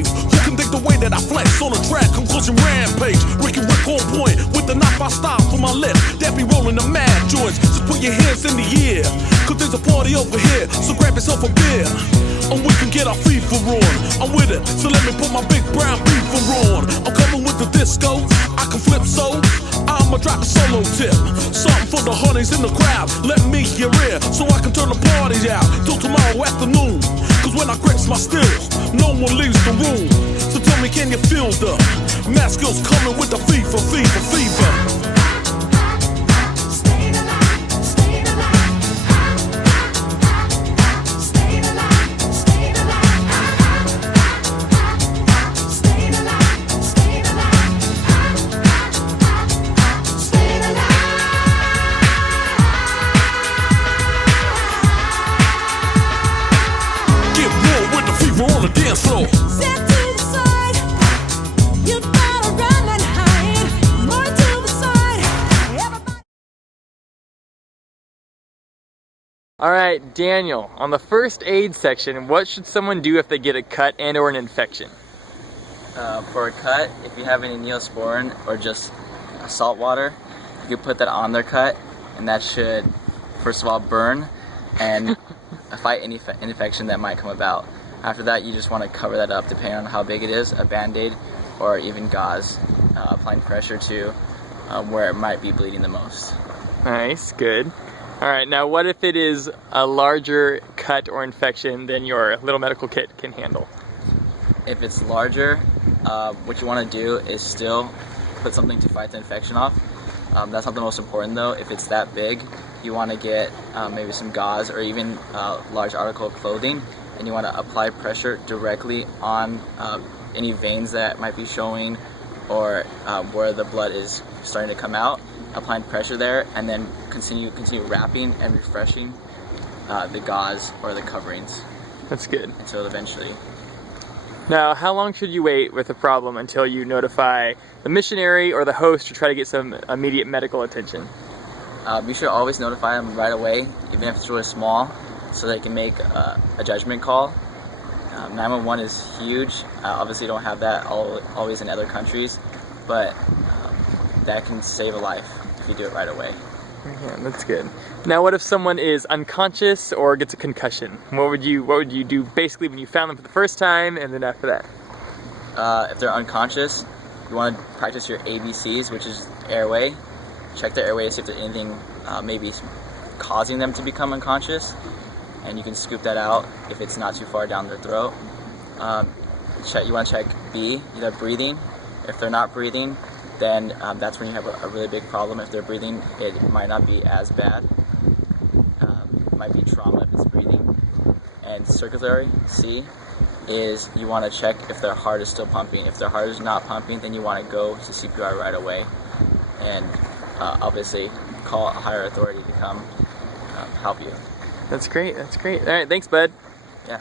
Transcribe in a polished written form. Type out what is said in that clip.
waves. Who can think the way that I flex on a track? Conclusion rampage. Ricky Rick on point with the knife I style for my lip. That be rolling the mad joints. Just put your hands in the air, cause there's a party over here. So grab yourself a beer, and we can get our FIFA on. I'm with it, so let me put my big brown beaver on. I'm coming with the disco, I can flip so I'ma drop a solo tip. Something for the honeys in the crowd. Let me your ear, so I can turn the parties out till tomorrow afternoon. Cause when I grips my stills, no one leaves the room. So tell me, can you feel the math skills coming with the fever, fever, fever? On the dance floor. Step to the side, you gotta run and hide. More to the side, everybody. All right, Daniel, on the first aid section, what should someone do if they get a cut and or an infection? For a cut, if you have any Neosporin or just salt water, you can put that on their cut, and that should, first of all, burn and fight any infection that might come about. After that, you just want to cover that up, depending on how big it is, a Band-Aid or even gauze, applying pressure to where it might be bleeding the most. Nice, good. All right, now what if it is a larger cut or infection than your little medical kit can handle? If it's larger, what you want to do is still put something to fight the infection off. That's not the most important though. If it's that big, you want to get maybe some gauze or even large article of clothing, and you want to apply pressure directly on any veins that might be showing or where the blood is starting to come out. Applying pressure there, and then continue wrapping and refreshing the gauze or the coverings. That's good. Until eventually. Now, how long should you wait with a problem until you notify the missionary or the host to try to get some immediate medical attention? You should always notify them right away, even if it's really small, so they can make a judgment call. 911 is huge. Obviously, you don't have that always in other countries, but that can save a life if you do it right away. Yeah, that's good. Now, what if someone is unconscious or gets a concussion? What would you do basically when you found them for the first time, and then after that? If they're unconscious, you want to practice your ABCs, which is airway. Check their airway to see if there's anything maybe causing them to become unconscious, and you can scoop that out if it's not too far down their throat. You want to check B, either breathing. If they're not breathing, then that's when you have a really big problem. If they're breathing, it might not be as bad. It might be trauma if it's breathing. And circulatory, C, is you want to check if their heart is still pumping. If their heart is not pumping, then you want to go to CPR right away, and obviously call a higher authority to come help you. That's great, that's great. All right, thanks, bud. Yeah.